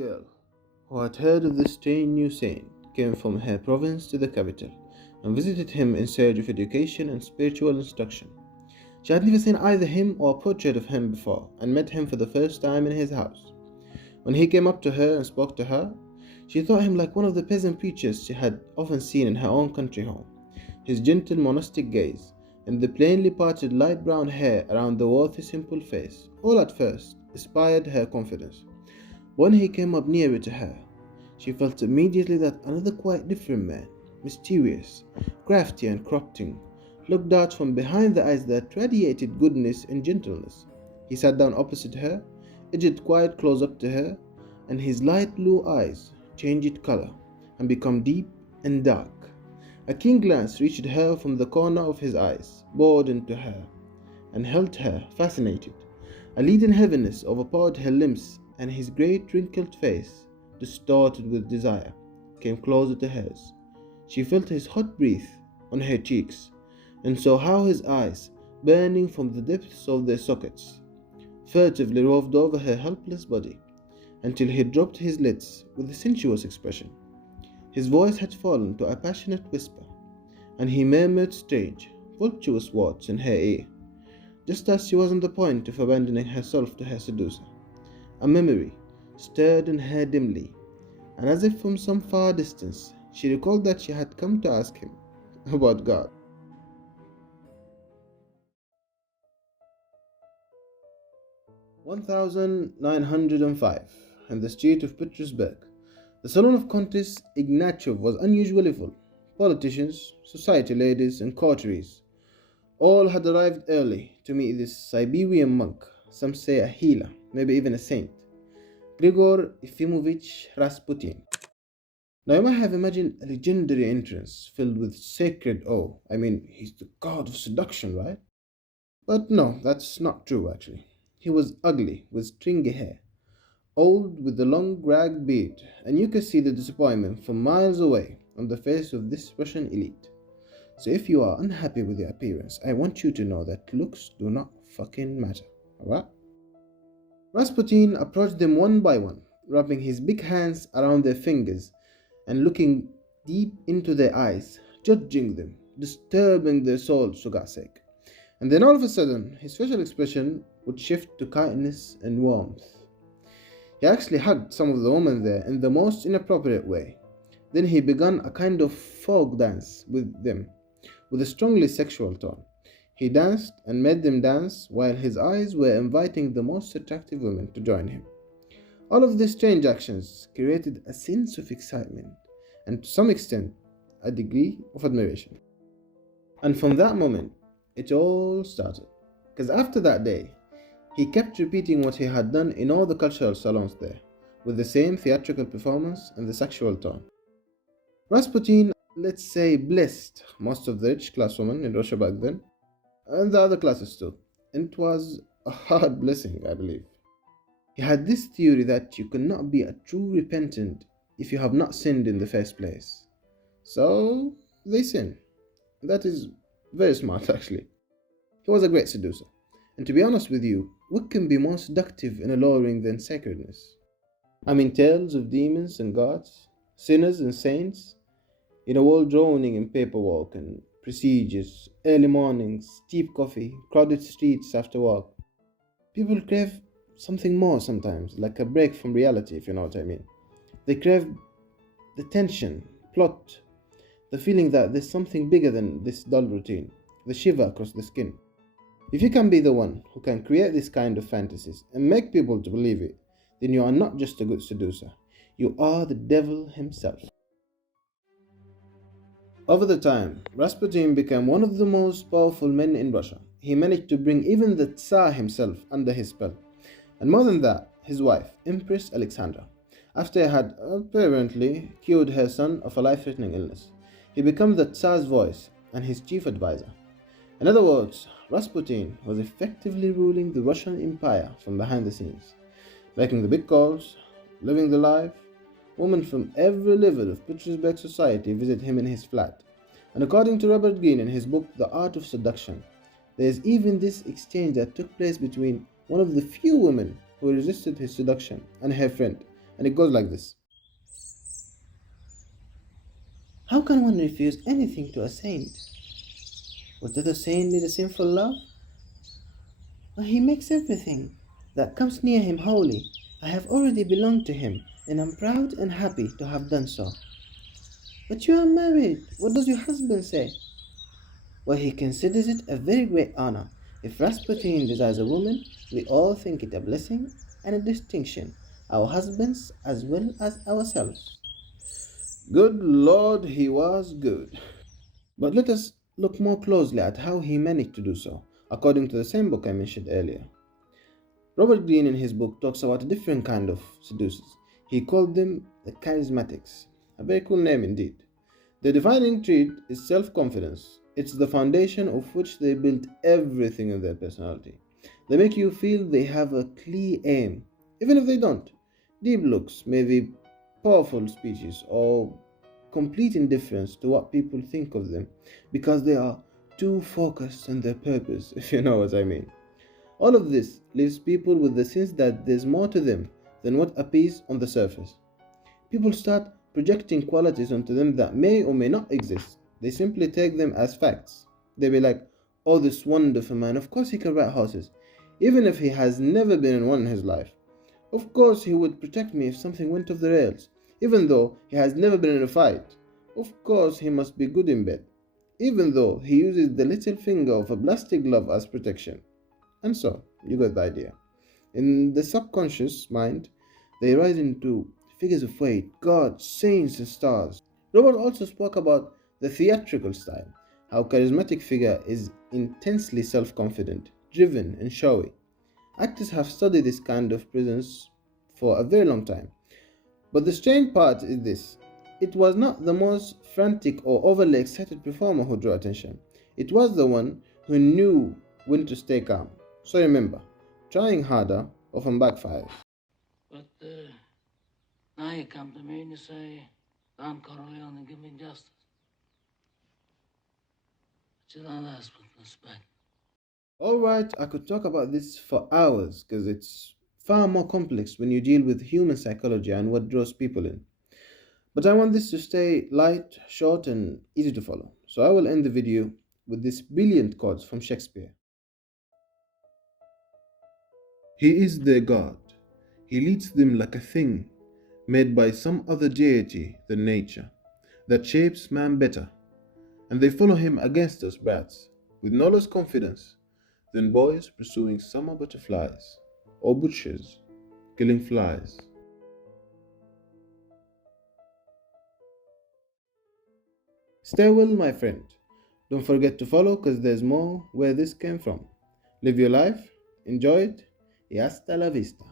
girl, who had heard of the strange new saint, came from her province to the capital and visited him in search of education and spiritual instruction. She had never seen either him or a portrait of him before, and met him for the first time in his house. When he came up to her and spoke to her, she thought him like one of the peasant preachers she had often seen in her own country home. His gentle monastic gaze, and the plainly parted light brown hair around the worthy simple face, all at first inspired her confidence. When he came up nearer to her, she felt immediately that another quite different man, mysterious, crafty and corrupting, looked out from behind the eyes that radiated goodness and gentleness. He sat down opposite her, edged quite close up to her, and his light blue eyes changed color and became deep and dark. A keen glance reached her from the corner of his eyes, bored into her, and held her fascinated. A leaden heaviness overpowered her limbs, and his great wrinkled face, distorted with desire, came closer to hers. She felt his hot breath on her cheeks, and saw how his eyes, burning from the depths of their sockets, furtively roved over her helpless body, until he dropped his lids with a sensuous expression. His voice had fallen to a passionate whisper, and he murmured strange, voluptuous words in her ear, just as she was on the point of abandoning herself to her seducer. A memory stirred in her dimly, and as if from some far distance, she recalled that she had come to ask him about God. 1905, in the street of Petersburg, the salon of Countess Ignatiev was unusually full. Politicians, society ladies, and courtiers all had arrived early to meet this Siberian monk, some say a healer, maybe even a saint, Grigor Efimovich Rasputin. Now you might have imagined a legendary entrance filled with sacred awe. I mean, he's the god of seduction, right? But no, that's not true actually. He was ugly, with stringy hair, old with a long ragged beard, and you could see the disappointment from miles away on the face of this Russian elite. So if you are unhappy with your appearance, I want you to know that looks do not fucking matter, alright? Rasputin approached them one by one, rubbing his big hands around their fingers and looking deep into their eyes, judging them, disturbing their souls for God's sake. And then all of a sudden, his facial expression would shift to kindness and warmth. He actually hugged some of the women there in the most inappropriate way. Then he began a kind of folk dance with them, with a strongly sexual tone. He danced and made them dance while his eyes were inviting the most attractive women to join him. All of these strange actions created a sense of excitement and to some extent a degree of admiration. And from that moment, it all started. Because after that day, he kept repeating what he had done in all the cultural salons there, with the same theatrical performance and the sexual tone. Rasputin, let's say, blessed most of the rich class women in Russia back then, and the other classes too. And it was a hard blessing, I believe. He had this theory that you cannot be a true repentant if you have not sinned in the first place. So, they sin. That is very smart, actually. He was a great seducer. And to be honest with you, what can be more seductive and alluring than sacredness? I mean, tales of demons and gods, sinners and saints, in a world drowning in paperwork and procedures, early mornings, steep coffee, crowded streets after work. People crave something more sometimes, like a break from reality, if you know what I mean. They crave the tension, plot, the feeling that there's something bigger than this dull routine, the shiver across the skin. If you can be the one who can create this kind of fantasies and make people to believe it, then you are not just a good seducer, you are the devil himself. Over the time, Rasputin became one of the most powerful men in Russia. He managed to bring even the Tsar himself under his spell. And more than that, his wife, Empress Alexandra, after he had apparently cured her son of a life-threatening illness, he became the Tsar's voice and his chief advisor. In other words, Rasputin was effectively ruling the Russian Empire from behind the scenes, making the big calls, living the life. Women from every level of Petersburg society visit him in his flat. And according to Robert Greene in his book The Art of Seduction, there is even this exchange that took place between one of the few women who resisted his seduction and her friend, And it goes like this. How can one refuse anything to a saint? Was that a saint need a sinful love? But he makes everything that comes near him holy. I have already belonged to him, and am proud and happy to have done so. But you are married. What does your husband say? Well, he considers it a very great honor. If Rasputin desires a woman, we all think it a blessing and a distinction, our husbands as well as ourselves. Good Lord, he was good. But let us look more closely at how he managed to do so, according to the same book I mentioned earlier. Robert Greene, in his book, talks about a different kind of seducers. He called them the charismatics. A very cool name indeed. The defining trait is self confidence. It's the foundation of which they build everything in their personality. They make you feel they have a clear aim, even if they don't. Deep looks, maybe powerful speeches, or complete indifference to what people think of them because they are too focused on their purpose, if you know what I mean. All of this leaves people with the sense that there's more to them than what appears on the surface. People start projecting qualities onto them that may or may not exist. They simply take them as facts. They be like, oh, this wonderful man, of course he can ride horses, even if he has never been in one in his life. Of course he would protect me if something went off the rails, even though he has never been in a fight. Of course he must be good in bed, even though he uses the little finger of a plastic glove as protection. And so, you got the idea. In the subconscious mind, they rise into figures of weight, gods, saints, and stars. Robert also spoke about the theatrical style, how charismatic figure is intensely self-confident, driven, and showy. Actors have studied this kind of presence for a very long time. But the strange part is this. It was not the most frantic or overly excited performer who drew attention. It was the one who knew when to stay calm. So remember, trying harder often backfires. But now you come to me and you say, Don Corleone, give me justice. But you don't ask with respect. Alright, I could talk about this for hours because it's far more complex when you deal with human psychology and what draws people in. But I want this to stay light, short, and easy to follow. So I will end the video with this brilliant quote from Shakespeare. He is their God. He leads them like a thing made by some other deity than nature, that shapes man better, and they follow him against us brats, with no less confidence than boys pursuing summer butterflies, or butchers killing flies. Stay well, my friend. Don't forget to follow because there's more where this came from. Live your life, enjoy it, y hasta la vista.